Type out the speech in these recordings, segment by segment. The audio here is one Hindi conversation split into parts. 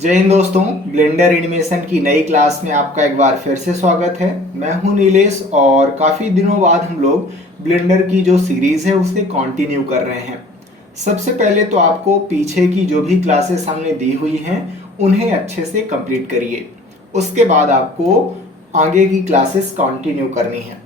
जय हिंद दोस्तों, ब्लेंडर एनिमेशन की नई क्लास में आपका एक बार फिर से स्वागत है। मैं हूं नीलेश और काफ़ी दिनों बाद हम लोग ब्लेंडर की जो सीरीज़ है उसे कंटिन्यू कर रहे हैं। सबसे पहले तो आपको पीछे की जो भी क्लासेस हमने दी हुई हैं उन्हें अच्छे से कंप्लीट करिए। उसके बाद आपको आगे की क्लासेस कंटिन्यू करनी है।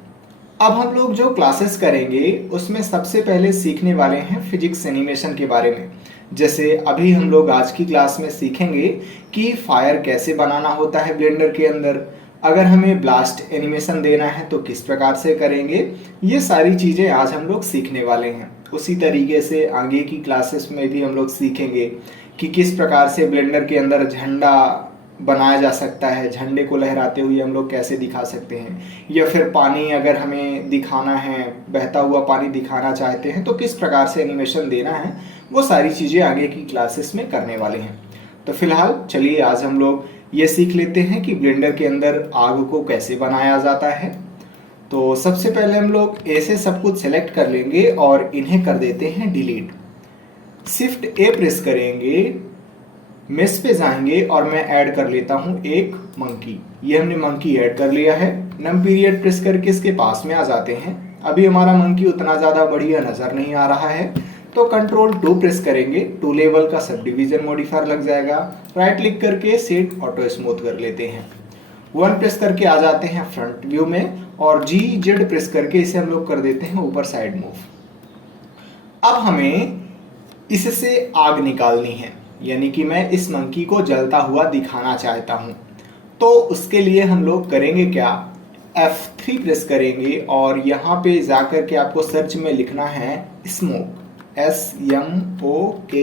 अब हम लोग जो क्लासेस करेंगे उसमें सबसे पहले सीखने वाले हैं फिजिक्स एनिमेशन के बारे में। जैसे अभी हम लोग आज की क्लास में सीखेंगे कि फायर कैसे बनाना होता है ब्लेंडर के अंदर, अगर हमें ब्लास्ट एनिमेशन देना है तो किस प्रकार से करेंगे। ये सारी चीज़ें आज हम लोग सीखने वाले हैं। उसी तरीके से आगे की क्लासेस में भी हम लोग सीखेंगे कि किस प्रकार से ब्लेंडर के अंदर झंडा बनाया जा सकता है, झंडे को लहराते हुए हम लोग कैसे दिखा सकते हैं, या फिर पानी अगर हमें दिखाना है, बहता हुआ पानी दिखाना चाहते हैं तो किस प्रकार से एनिमेशन देना है। वो सारी चीज़ें आगे की क्लासेस में करने वाले हैं। तो फिलहाल चलिए आज हम लोग ये सीख लेते हैं कि ब्लेंडर के अंदर आग को कैसे बनाया जाता है। तो सबसे पहले हम लोग ऐसे सब कुछ सेलेक्ट कर लेंगे और इन्हें कर देते हैं डिलीट। शिफ्ट ए प्रेस करेंगे, मेश पे जाएंगे और मैं ऐड कर लेता हूं एक मंकी। ये हमने मंकी ऐड कर लिया है। नम पीरियड प्रेस करके इसके पास में आ जाते हैं। अभी हमारा मंकी उतना ज़्यादा बढ़िया नज़र नहीं आ रहा है तो कंट्रोल 2 प्रेस करेंगे, 2 लेवल का सब डिवीजन मॉडिफायर लग जाएगा। राइट क्लिक करके सेट ऑटो स्मूथ कर लेते हैं। 1 प्रेस करके आ जाते हैं फ्रंट व्यू में और GZ प्रेस करके इसे हम लोग कर देते हैं ऊपर साइड मूव। अब हमें इससे आग निकालनी है, यानी कि मैं इस मंकी को जलता हुआ दिखाना चाहता हूं। तो उसके लिए हम लोग करेंगे क्या, F3 प्रेस करेंगे और यहाँ पे जाकर के आपको सर्च में लिखना है स्मोक, SMOKE।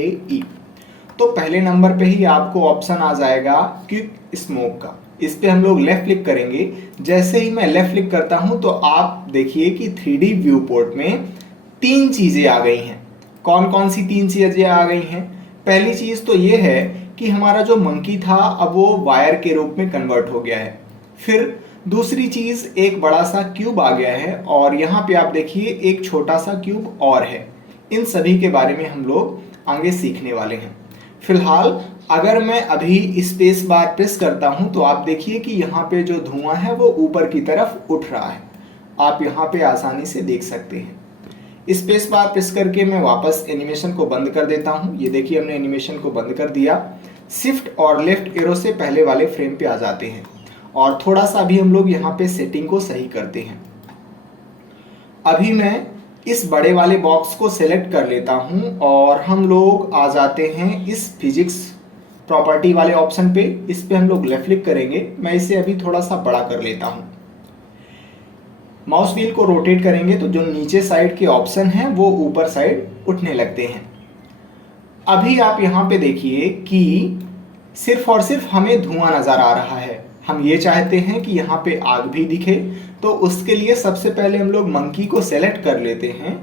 तो पहले नंबर पे ही आपको ऑप्शन आ जाएगा क्विक स्मोक का। इस पे हम लोग लेफ्ट क्लिक करेंगे। जैसे ही मैं लेफ्ट क्लिक करता हूं तो आप देखिए कि 3D व्यू पोर्ट में 3 चीजें आ गई हैं। कौन कौन सी 3 चीजें आ गई हैं? पहली चीज तो ये है कि हमारा जो मंकी था अब वो वायर के रूप में कन्वर्ट हो गया है। फिर दूसरी चीज, एक बड़ा सा क्यूब आ गया है और यहाँ पे आप देखिए एक छोटा सा क्यूब और है। इन सभी के बारे में हम लोग आगे सीखने वाले हैं। फिलहाल अगर मैं अभी स्पेस बार प्रेस करता हूं तो आप देखिए कि यहाँ पे जो धुआं है वो ऊपर की तरफ उठ रहा है। आप यहाँ पे आसानी से देख सकते हैं। स्पेस बार प्रेस करके मैं वापस एनिमेशन को बंद कर देता हूं। ये देखिए हमने एनिमेशन को बंद कर दिया। शिफ्ट और लेफ्ट एरो से पहले वाले फ्रेम पे आ जाते हैं और थोड़ा सा भी हम लोग यहाँ पे सेटिंग को सही करते हैं। अभी मैं इस बड़े वाले बॉक्स को सेलेक्ट कर लेता हूं और हम लोग आ जाते हैं इस फिजिक्स प्रॉपर्टी वाले ऑप्शन पे। इस पे हम लोग लेफ्ट क्लिक करेंगे। मैं इसे अभी थोड़ा सा बड़ा कर लेता हूं। माउस व्हील को रोटेट करेंगे तो जो नीचे साइड के ऑप्शन हैं वो ऊपर साइड उठने लगते हैं। अभी आप यहाँ पे देखिए कि सिर्फ और सिर्फ हमें धुआं नजर आ रहा है। हम ये चाहते हैं कि यहाँ पे आग भी दिखे, तो उसके लिए सबसे पहले हम लोग मंकी को सेलेक्ट कर लेते हैं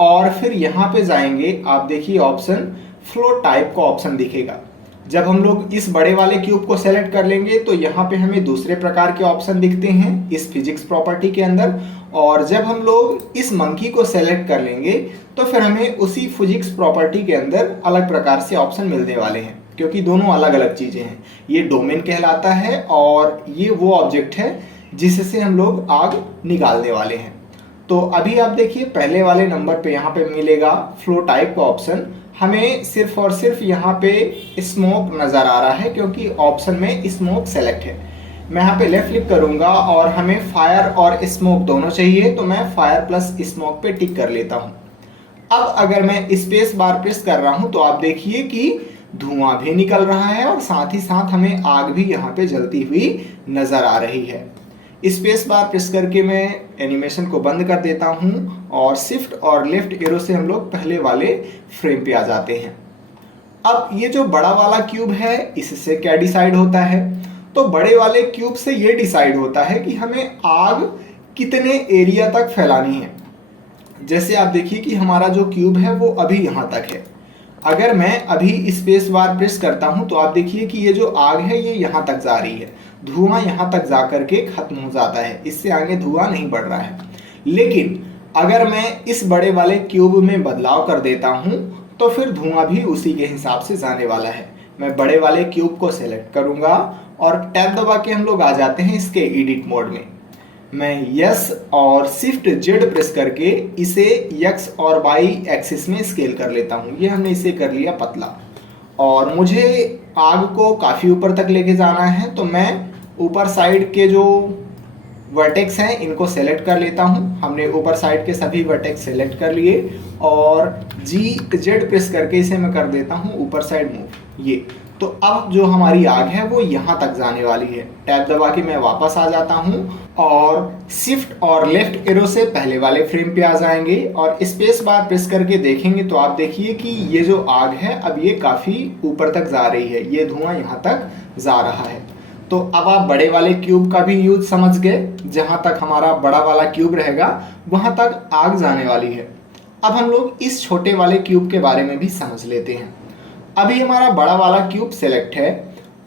और फिर यहाँ पे जाएंगे। आप देखिए ऑप्शन फ्लो टाइप का ऑप्शन दिखेगा। जब हम लोग इस बड़े वाले क्यूब को सेलेक्ट कर लेंगे तो यहाँ पे हमें दूसरे प्रकार के ऑप्शन दिखते हैं इस फिजिक्स प्रॉपर्टी के अंदर, और जब हम लोग इस मंकी को सेलेक्ट कर लेंगे तो फिर हमें उसी फिजिक्स प्रॉपर्टी के अंदर अलग प्रकार से ऑप्शन मिलने वाले हैं, क्योंकि दोनों अलग अलग चीजें हैं। ये डोमेन कहलाता है और ये वो ऑब्जेक्ट है जिससे हम लोग आग निकालने वाले हैं। तो अभी आप देखिए पहले वाले नंबर पे यहाँ पे मिलेगा फ्लो टाइप का ऑप्शन। हमें सिर्फ और सिर्फ यहाँ पे स्मोक नज़र आ रहा है क्योंकि ऑप्शन में स्मोक सेलेक्ट है। मैं यहाँ पे लेफ्ट क्लिक करूँगा और हमें फायर और स्मोक दोनों चाहिए, तो मैं फायर प्लस स्मोक पे टिक कर लेता हूँ। अब अगर मैं स्पेस बार प्रेस कर रहा हूँ तो आप देखिए कि धुआं भी निकल रहा है और साथ ही साथ हमें आग भी यहाँ पे जलती हुई नज़र आ रही है। स्पेस बार प्रेस करके मैं एनिमेशन को बंद कर देता हूं और शिफ्ट और लेफ्ट एरो से हम लोग पहले वाले फ्रेम पे आ जाते हैं। अब ये जो बड़ा वाला क्यूब है इससे क्या डिसाइड होता है, तो बड़े वाले क्यूब से ये डिसाइड होता है कि हमें आग कितने एरिया तक फैलानी है। जैसे आप देखिए कि हमारा जो क्यूब है वो अभी यहाँ तक है। अगर मैं अभी स्पेस बार प्रेस करता हूं तो आप देखिए कि ये जो आग है ये यहाँ तक जा रही है। धुआं यहाँ तक जा करके खत्म हो जाता है, इससे आगे धुआं नहीं बढ़ रहा है। लेकिन अगर मैं इस बड़े वाले क्यूब में बदलाव कर देता हूं तो फिर धुआं भी उसी के हिसाब से जाने वाला है। मैं बड़े वाले क्यूब को सेलेक्ट करूंगा और टैब दबा के हम लोग आ जाते हैं इसके एडिट मोड में। मैं यस और शिफ्ट जेड प्रेस करके इसे एक्स और वाई एक्सिस में स्केल कर लेता हूँ। ये हमने इसे कर लिया पतला और मुझे आग को काफ़ी ऊपर तक लेके जाना है, तो मैं ऊपर साइड के जो वर्टेक्स हैं इनको सेलेक्ट कर लेता हूँ। हमने ऊपर साइड के सभी वर्टेक्स सेलेक्ट कर लिए और जी जेड प्रेस करके इसे मैं कर देता हूँ ऊपर साइड मूव। ये तो अब जो हमारी आग है वो यहाँ तक जाने वाली है। टैब दबा के मैं वापस आ जाता हूँ और शिफ्ट और लेफ्ट एरो से पहले वाले फ्रेम पे आ जाएंगे और स्पेस बार प्रेस करके देखेंगे तो आप देखिए कि ये जो आग है अब ये काफ़ी ऊपर तक जा रही है, ये धुआं यहाँ तक जा रहा है। तो अब आप बड़े वाले क्यूब का भी यूज समझ गए, जहाँ तक हमारा बड़ा वाला क्यूब रहेगा वहाँ तक आग जाने वाली है। अब हम लोग इस छोटे वाले क्यूब के बारे में भी समझ लेते हैं। अभी हमारा बड़ा वाला क्यूब सेलेक्ट है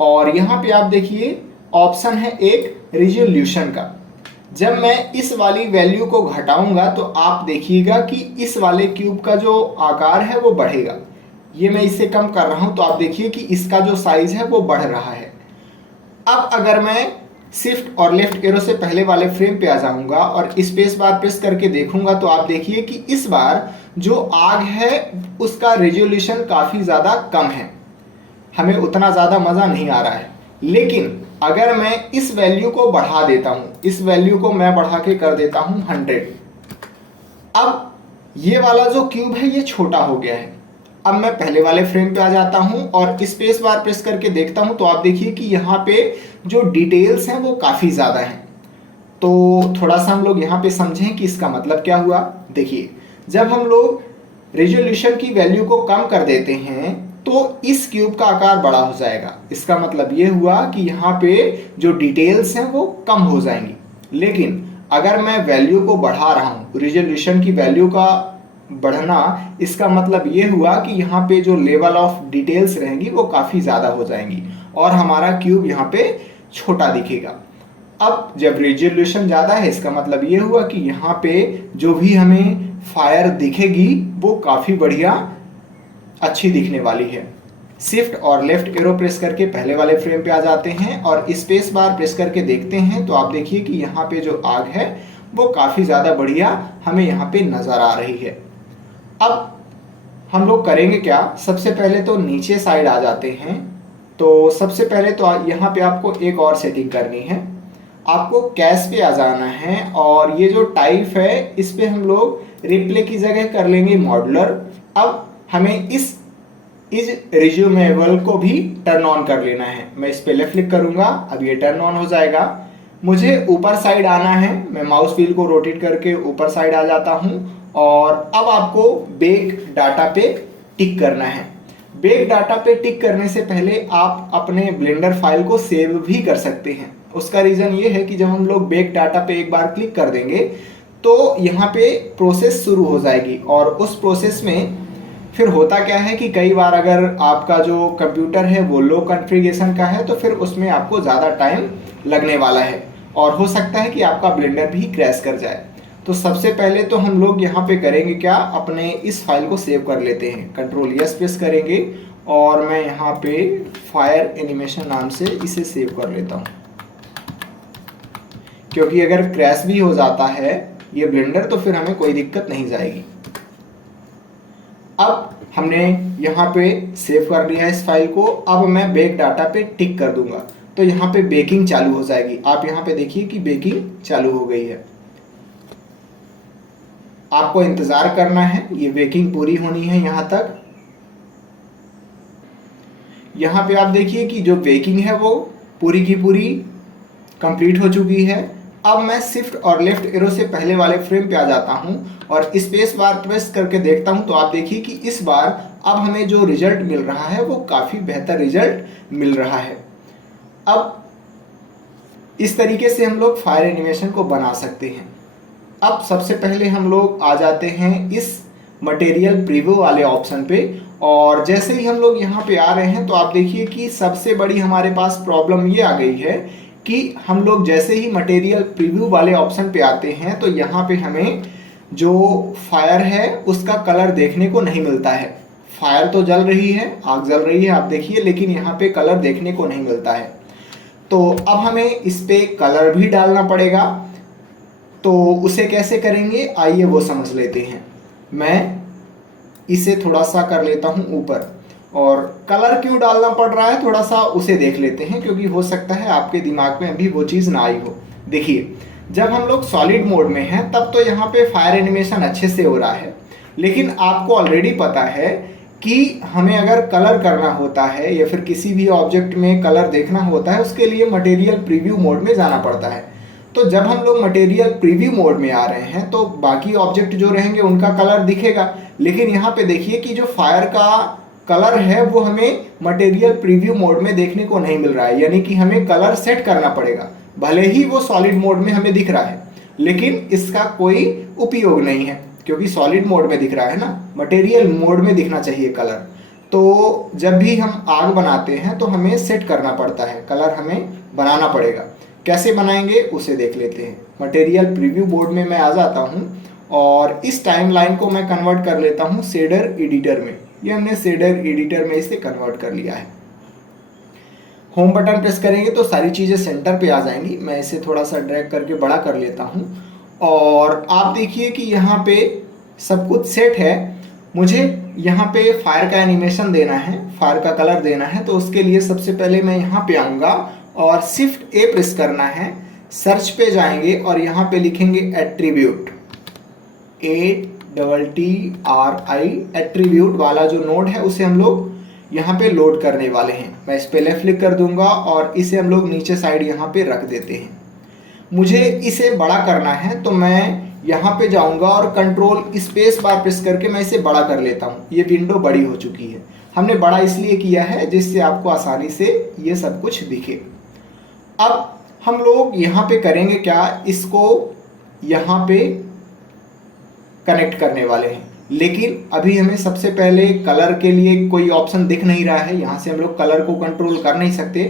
और यहाँ पे आप देखिए ऑप्शन है एक रिजोल्यूशन का। जब मैं इस वाली वैल्यू को घटाऊंगा तो आप देखिएगा कि इस वाले क्यूब का जो आकार है वो बढ़ेगा। ये मैं इसे कम कर रहा हूँ तो आप देखिए कि इसका जो साइज है वो बढ़ रहा है। अब अगर मैं शिफ्ट और लेफ्ट एरो से पहले वाले फ्रेम पे आ जाऊंगा और स्पेस बार प्रेस करके देखूंगा तो आप देखिए कि इस बार जो आग है उसका रेजोल्यूशन काफ़ी ज़्यादा कम है, हमें उतना ज़्यादा मज़ा नहीं आ रहा है। लेकिन अगर मैं इस वैल्यू को बढ़ा देता हूँ, इस वैल्यू को मैं बढ़ा के कर देता हूँ 100, अब ये वाला जो क्यूब है ये छोटा हो गया है। अब मैं पहले वाले फ्रेम पे आ जाता हूँ और स्पेस बार प्रेस करके देखता हूँ तो आप देखिए कि यहाँ पे जो डिटेल्स हैं वो काफ़ी ज़्यादा हैं। तो थोड़ा सा हम लोग यहाँ पे समझें कि इसका मतलब क्या हुआ। देखिए, जब हम लोग रेजोल्यूशन की वैल्यू को कम कर देते हैं तो इस क्यूब का आकार बड़ा हो जाएगा। इसका मतलब ये हुआ कि यहाँ पे जो डिटेल्स हैं वो कम हो जाएंगी। लेकिन अगर मैं वैल्यू को बढ़ा रहा हूँ, रेजोल्यूशन की वैल्यू का बढ़ना, इसका मतलब ये हुआ कि यहाँ पे जो लेवल ऑफ डिटेल्स रहेंगी वो काफ़ी ज़्यादा हो जाएंगी और हमारा क्यूब यहाँ पे छोटा दिखेगा। अब जब रेजोल्यूशन ज़्यादा है इसका मतलब ये हुआ कि यहाँ पे जो भी हमें फायर दिखेगी वो काफ़ी बढ़िया अच्छी दिखने वाली है। शिफ्ट और लेफ्ट एरो प्रेस करके पहले वाले फ्रेम पे आ जाते हैं और स्पेस बार प्रेस करके देखते हैं तो आप देखिए कि यहाँ पे जो आग है वो काफ़ी ज़्यादा बढ़िया हमें यहाँ पे नज़र आ रही है। अब हम लोग करेंगे क्या, सबसे पहले तो नीचे साइड आ जाते हैं। तो सबसे पहले तो यहाँ पे आपको एक और सेटिंग करनी है, आपको कैश पे आ जाना है और ये जो टाइप है इस पे हम लोग रिप्ले की जगह कर लेंगे मॉड्यूलर। अब हमें इस रिज्यूमेबल को भी टर्न ऑन कर लेना है। मैं इस पे लेफ्ट क्लिक करूंगा, अब ये टर्न ऑन हो जाएगा। मुझे ऊपर साइड आना है, मैं माउस व्हील को रोटेट करके ऊपर साइड आ जाता हूँ और अब आपको बेक डाटा पे टिक करना है। बेक डाटा पे टिक करने से पहले आप अपने ब्लेंडर फाइल को सेव भी कर सकते हैं। उसका रीज़न ये है कि जब हम लोग बेक डाटा पे एक बार क्लिक कर देंगे तो यहाँ पे प्रोसेस शुरू हो जाएगी और उस प्रोसेस में फिर होता क्या है कि कई बार अगर आपका जो कंप्यूटर है वो लो कॉन्फ़िगरेशन का है तो फिर उसमें आपको ज़्यादा टाइम लगने वाला है और हो सकता है कि आपका ब्लेंडर भी क्रैश कर जाए। तो सबसे पहले तो हम लोग यहाँ पे करेंगे क्या, अपने इस फाइल को सेव कर लेते हैं। कंट्रोल यस प्रेस करेंगे और मैं यहाँ पे फायर एनिमेशन नाम से इसे सेव कर लेता हूँ, क्योंकि अगर क्रैश भी हो जाता है ये ब्लेंडर तो फिर हमें कोई दिक्कत नहीं जाएगी। अब हमने यहाँ पे सेव कर लिया है इस फाइल को। अब मैं बेक डाटा पे टिक कर दूंगा तो यहाँ पे बेकिंग चालू हो जाएगी। आप यहाँ पे देखिए कि बेकिंग चालू हो गई है। आपको इंतज़ार करना है, ये बेकिंग पूरी होनी है यहाँ तक। यहाँ पे आप देखिए कि जो बेकिंग है वो पूरी की पूरी कंप्लीट हो चुकी है। अब मैं शिफ्ट और लेफ्ट एरो से पहले वाले फ्रेम पे आ जाता हूँ और स्पेस बार प्रेस करके देखता हूँ तो आप देखिए कि इस बार अब हमें जो रिजल्ट मिल रहा है वो काफ़ी बेहतर रिजल्ट मिल रहा है। अब इस तरीके से हम लोग फायर एनिमेशन को बना सकते हैं। अब सबसे पहले हम लोग आ जाते हैं इस मटेरियल प्रीव्यू वाले ऑप्शन पे और जैसे ही हम लोग यहाँ पे आ रहे हैं तो आप देखिए कि सबसे बड़ी हमारे पास प्रॉब्लम ये आ गई है कि हम लोग जैसे ही मटेरियल प्रीव्यू वाले ऑप्शन पे आते हैं तो यहाँ पे हमें जो फायर है उसका कलर देखने को नहीं मिलता है। फायर तो जल रही है, आग जल रही है आप देखिए, लेकिन यहाँ पे कलर देखने को नहीं मिलता है। तो अब हमें इस पे कलर भी डालना पड़ेगा। तो उसे कैसे करेंगे आइए वो समझ लेते हैं। मैं इसे थोड़ा सा कर लेता हूँ ऊपर, और कलर क्यों डालना पड़ रहा है थोड़ा सा उसे देख लेते हैं, क्योंकि हो सकता है आपके दिमाग में अभी वो चीज़ ना आई हो। देखिए, जब हम लोग सॉलिड मोड में हैं तब तो यहाँ पे फायर एनिमेशन अच्छे से हो रहा है, लेकिन आपको ऑलरेडी पता है कि हमें अगर कलर करना होता है या फिर किसी भी ऑब्जेक्ट में कलर देखना होता है, उसके लिए मटेरियल प्रीव्यू मोड में जाना पड़ता है। तो जब हम लोग मटेरियल प्रीव्यू मोड में आ रहे हैं तो बाकी ऑब्जेक्ट जो रहेंगे उनका कलर दिखेगा, लेकिन यहाँ पे देखिए कि जो फायर का कलर है वो हमें मटेरियल प्रीव्यू मोड में देखने को नहीं मिल रहा है, यानी कि हमें कलर सेट करना पड़ेगा। भले ही वो सॉलिड मोड में हमें दिख रहा है, लेकिन इसका कोई उपयोग नहीं है, क्योंकि सॉलिड मोड में दिख रहा है ना, मटेरियल मोड में दिखना चाहिए कलर। तो जब भी हम आग बनाते हैं तो हमें सेट करना पड़ता है, कलर हमें बनाना पड़ेगा। कैसे बनाएंगे उसे देख लेते हैं। मटेरियल प्रीव्यू बोर्ड में मैं आ जाता हूँ और इस टाइमलाइन को मैं कन्वर्ट कर लेता हूँ शेडर एडिटर में। ये हमने शेडर एडिटर में इसे कन्वर्ट कर लिया है। होम बटन प्रेस करेंगे तो सारी चीज़ें सेंटर पे आ जाएंगी। मैं इसे थोड़ा सा ड्रैग करके बड़ा कर लेता हूँ और आप देखिए कि यहाँ पे सब कुछ सेट है। मुझे यहाँ पे फायर का एनिमेशन देना है, फायर का कलर देना है, तो उसके लिए सबसे पहले मैं यहाँ पे आऊँगा और शिफ्ट ए प्रेस करना है। सर्च पे जाएंगे और यहाँ पे लिखेंगे एट्रीब्यूट, ATTRI, एट्रीब्यूट वाला जो नोड है उसे हम लोग यहाँ पे लोड करने वाले हैं। मैं इस पे लेफ्ट क्लिक कर दूंगा और इसे हम लोग नीचे साइड यहाँ पे रख देते हैं। मुझे इसे बड़ा करना है तो मैं यहाँ पे जाऊंगा और कंट्रोल स्पेस बार प्रेस करके मैं इसे बड़ा कर लेता हूँ। ये विंडो बड़ी हो चुकी है। हमने बड़ा इसलिए किया है जिससे आपको आसानी से ये सब कुछ दिखे। अब हम लोग यहाँ पे करेंगे क्या, इसको यहाँ पे कनेक्ट करने वाले हैं, लेकिन अभी हमें सबसे पहले कलर के लिए कोई ऑप्शन दिख नहीं रहा है। यहाँ से हम लोग कलर को कंट्रोल कर नहीं सकते,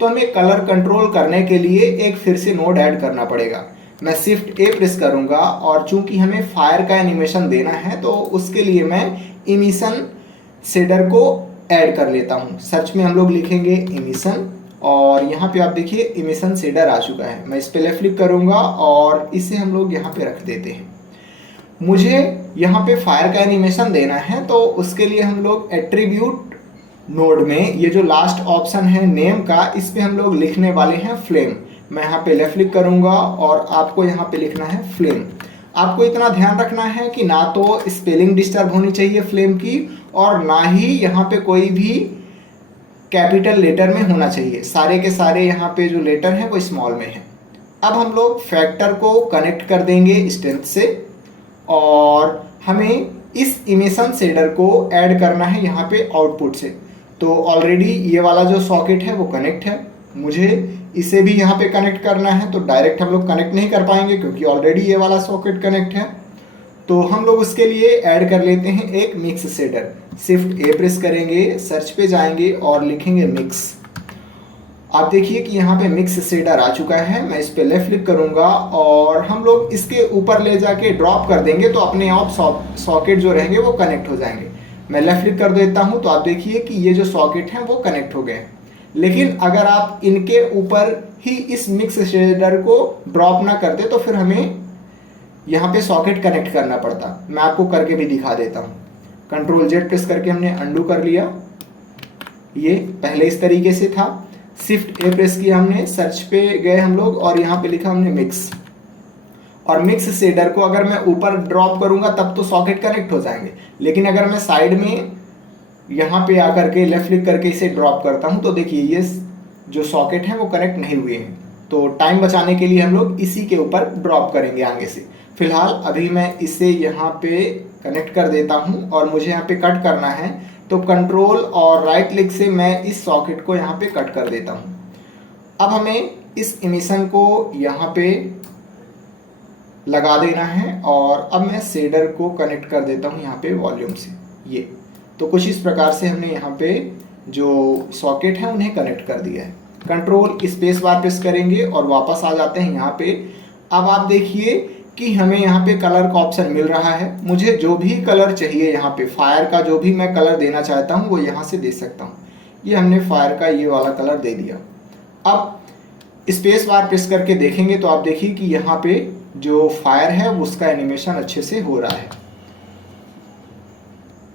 तो हमें कलर कंट्रोल करने के लिए एक फिर से नोड ऐड करना पड़ेगा। मैं शिफ्ट ए प्रेस करूँगा और चूंकि हमें फायर का एनिमेशन देना है तो उसके लिए मैं इमिशन शेडर को ऐड कर लेता हूँ। सर्च में हम लोग लिखेंगे इमिशन और यहाँ पे आप देखिए इमिशन शेडर आ चुका है। मैं इस पर लेफ्ट क्लिक करूँगा और इसे हम लोग यहाँ पे रख देते हैं। मुझे यहाँ पे फायर का एनिमेशन देना है तो उसके लिए हम लोग एट्रीब्यूट नोड में ये जो लास्ट ऑप्शन है नेम का, इस पे हम लोग लिखने वाले हैं फ्लेम। मैं यहाँ पे लेफ्ट क्लिक करूँगा और आपको यहाँ पे लिखना है फ्लेम। आपको इतना ध्यान रखना है कि ना तो स्पेलिंग डिस्टर्ब होनी चाहिए फ्लेम की, और ना ही यहाँ पे कोई भी कैपिटल लेटर में होना चाहिए। सारे के सारे यहाँ पे जो लेटर हैं वो स्मॉल में है। अब हम लोग फैक्टर को कनेक्ट कर देंगे स्ट्रेंथ से और हमें इस इमिशन शेडर को ऐड करना है यहाँ पे आउटपुट से। तो ऑलरेडी ये वाला जो सॉकेट है वो कनेक्ट है, मुझे इसे भी यहाँ पे कनेक्ट करना है। तो डायरेक्ट हम लोग कनेक्ट नहीं कर पाएंगे क्योंकि ऑलरेडी ये वाला सॉकेट कनेक्ट है। तो हम लोग उसके लिए ऐड कर लेते हैं एक मिक्स शेडर। शिफ्ट ए प्रेस करेंगे, सर्च पे जाएंगे और लिखेंगे मिक्स। आप देखिए कि यहाँ पे मिक्स शेडर आ चुका है। मैं इस पे लेफ्ट क्लिक करूँगा और हम लोग इसके ऊपर ले जाके ड्रॉप कर देंगे तो अपने आप सॉकेट जो रहेंगे वो कनेक्ट हो जाएंगे। मैं लेफ्ट क्लिक कर देता हूँ तो आप देखिए कि ये जो सॉकेट हैं वो कनेक्ट हो गए। लेकिन अगर आप इनके ऊपर ही इस मिक्स शेडर को ड्रॉप ना करते तो फिर हमें यहाँ पे सॉकेट कनेक्ट करना पड़ता। मैं आपको करके भी दिखा देता हूँ। कंट्रोल जेड प्रेस करके हमने अंडू कर लिया। ये पहले इस तरीके से था। शिफ्ट ए प्रेस किया हमने, सर्च पे गए हम लोग और यहाँ पे लिखा हमने मिक्स। और मिक्स शेडर को अगर मैं ऊपर ड्रॉप करूँगा तब तो सॉकेट कनेक्ट हो जाएंगे, लेकिन अगर मैं साइड में यहाँ पे आकर के लेफ्ट क्लिक करके इसे ड्रॉप करता हूँ तो देखिए ये जो सॉकेट है वो कनेक्ट नहीं हुए हैं। तो टाइम बचाने के लिए हम लोग इसी के ऊपर ड्रॉप करेंगे आगे से। फिलहाल अभी मैं इसे यहाँ पे कनेक्ट कर देता हूँ और मुझे यहाँ पे कट करना है तो कंट्रोल और राइट क्लिक से मैं इस सॉकेट को यहाँ पे कट कर देता हूँ। अब हमें इस इमिशन को यहाँ पे लगा देना है और अब मैं शेडर को कनेक्ट कर देता हूँ यहाँ पे वॉल्यूम से। ये तो कुछ इस प्रकार से हमने यहाँ पे जो सॉकेट है उन्हें कनेक्ट कर दिया है। कंट्रोल स्पेस बार प्रेस करेंगे और वापस आ जाते हैं यहाँ पे। अब आप देखिए कि हमें यहाँ पे कलर का ऑप्शन मिल रहा है। मुझे जो भी कलर चाहिए यहाँ पे फायर का जो भी मैं कलर देना चाहता हूँ वो यहाँ से दे सकता हूँ। ये हमने फायर का ये वाला कलर दे दिया। अब स्पेस बार प्रेस करके देखेंगे तो आप देखिए कि यहाँ पे जो फायर है उसका एनिमेशन अच्छे से हो रहा है।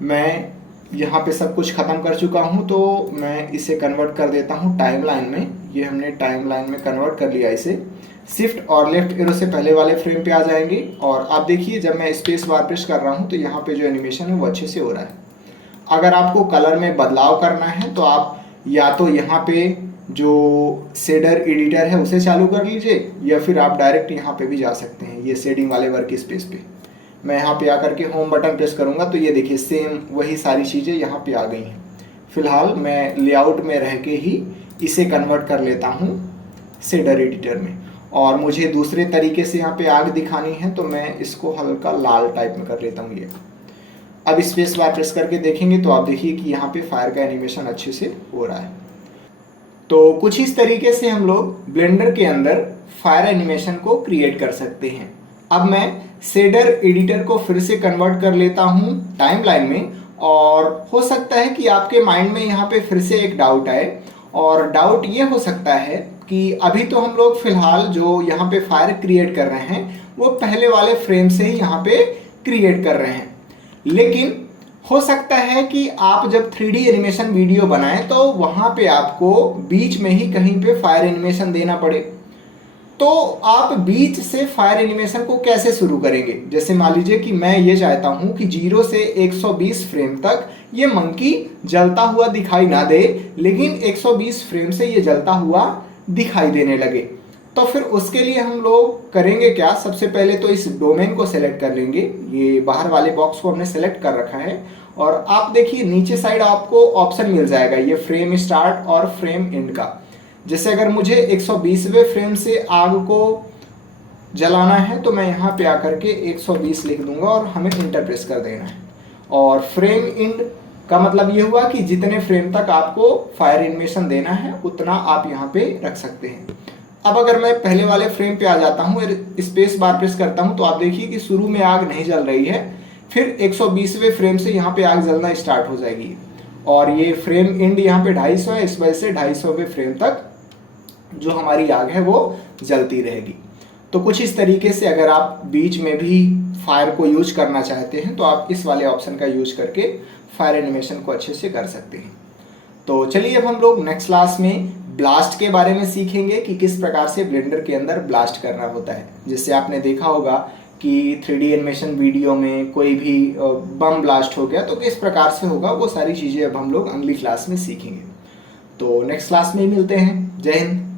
मैं यहाँ पे सब कुछ ख़त्म कर चुका हूँ तो मैं इसे कन्वर्ट कर देता हूँ टाइमलाइन में। ये हमने टाइमलाइन में कन्वर्ट कर लिया इसे। शिफ्ट और लेफ्ट एरो से पहले वाले फ्रेम पे आ जाएंगे और आप देखिए जब मैं स्पेस बार प्रेस कर रहा हूँ तो यहाँ पे जो एनिमेशन है वो अच्छे से हो रहा है। अगर आपको कलर में बदलाव करना है तो आप या तो यहाँ पे जो शेडर एडिटर है उसे चालू कर लीजिए या फिर आप डायरेक्ट यहाँ पे भी जा सकते हैं, ये शेडिंग वाले वर्क स्पेस पे। मैं यहाँ पे आकर के होम बटन प्रेस करूँगा तो ये देखिए सेम वही सारी चीज़ें यहाँ पे आ गई हैं। फिलहाल मैं लेआउट में रह के ही इसे कन्वर्ट कर लेता हूँ शेडर एडिटर में। और मुझे दूसरे तरीके से यहाँ पे आग दिखानी है तो मैं इसको हल्का लाल टाइप में कर लेता हूँ ये। अब स्पेस बार प्रेस करके देखेंगे तो आप देखिए कि यहाँ पे फायर का एनिमेशन अच्छे से हो रहा है। तो कुछ इस तरीके से हम लोग ब्लेंडर के अंदर फायर एनिमेशन को क्रिएट कर सकते हैं। अब मैं शेडर एडिटर को फिर से कन्वर्ट कर लेता हूँ टाइमलाइन में। और हो सकता है कि आपके माइंड में यहाँ पे फिर से एक डाउट आए, और डाउट ये हो सकता है कि अभी तो हम लोग फिलहाल जो यहाँ पे फायर क्रिएट कर रहे हैं वो पहले वाले फ्रेम से ही यहाँ पे क्रिएट कर रहे हैं, लेकिन हो सकता है कि आप जब 3D एनिमेशन वीडियो बनाएं तो वहाँ पे आपको बीच में ही कहीं पे फायर एनिमेशन देना पड़े। तो आप बीच से फायर एनिमेशन को कैसे शुरू करेंगे? जैसे मान लीजिए कि मैं ये चाहता हूँ कि 0 से 120 फ्रेम तक ये मंकी जलता हुआ दिखाई ना दे, लेकिन 120 फ्रेम से ये जलता हुआ दिखाई देने लगे। तो फिर उसके लिए हम लोग करेंगे क्या? सबसे पहले तो इस डोमेन को सेलेक्ट कर लेंगे। ये बाहर वाले बॉक्स को हमने सेलेक्ट कर रखा है और आप देखिए नीचे साइड आपको ऑप्शन मिल जाएगा ये फ्रेम स्टार्ट और फ्रेम एंड का। जैसे अगर मुझे 120वें फ्रेम से आग को जलाना है तो मैं यहाँ पे आकर के 120 लिख दूंगा और हमें इंटर प्रेस कर देना है। और फ्रेम एंड का मतलब ये हुआ कि जितने फ्रेम तक आपको फायर एनिमेशन देना है उतना आप यहाँ पे रख सकते हैं। अब अगर मैं पहले वाले फ्रेम पे आ जाता हूँ और स्पेस बार प्रेस करता हूँ तो आप देखिए कि शुरू में आग नहीं जल रही है, फिर 120वें फ्रेम से यहाँ पे आग जलना स्टार्ट हो जाएगी। और ये फ्रेम एंड यहाँ पे 250 है, इस वजह से 250वें फ्रेम तक जो हमारी आग है वो जलती रहेगी। तो कुछ इस तरीके से अगर आप बीच में भी फायर को यूज करना चाहते हैं तो आप इस वाले ऑप्शन का यूज करके फायर एनिमेशन को अच्छे से कर सकते हैं। तो चलिए अब हम लोग नेक्स्ट क्लास में ब्लास्ट के बारे में सीखेंगे कि किस प्रकार से ब्लेंडर के अंदर ब्लास्ट करना होता है। जैसे आपने देखा होगा कि 3D एनिमेशन वीडियो में कोई भी बम ब्लास्ट हो गया तो किस प्रकार से होगा, वो सारी चीज़ें अब हम लोग अगली क्लास में सीखेंगे। तो नेक्स्ट क्लास में मिलते हैं। जय हिंद।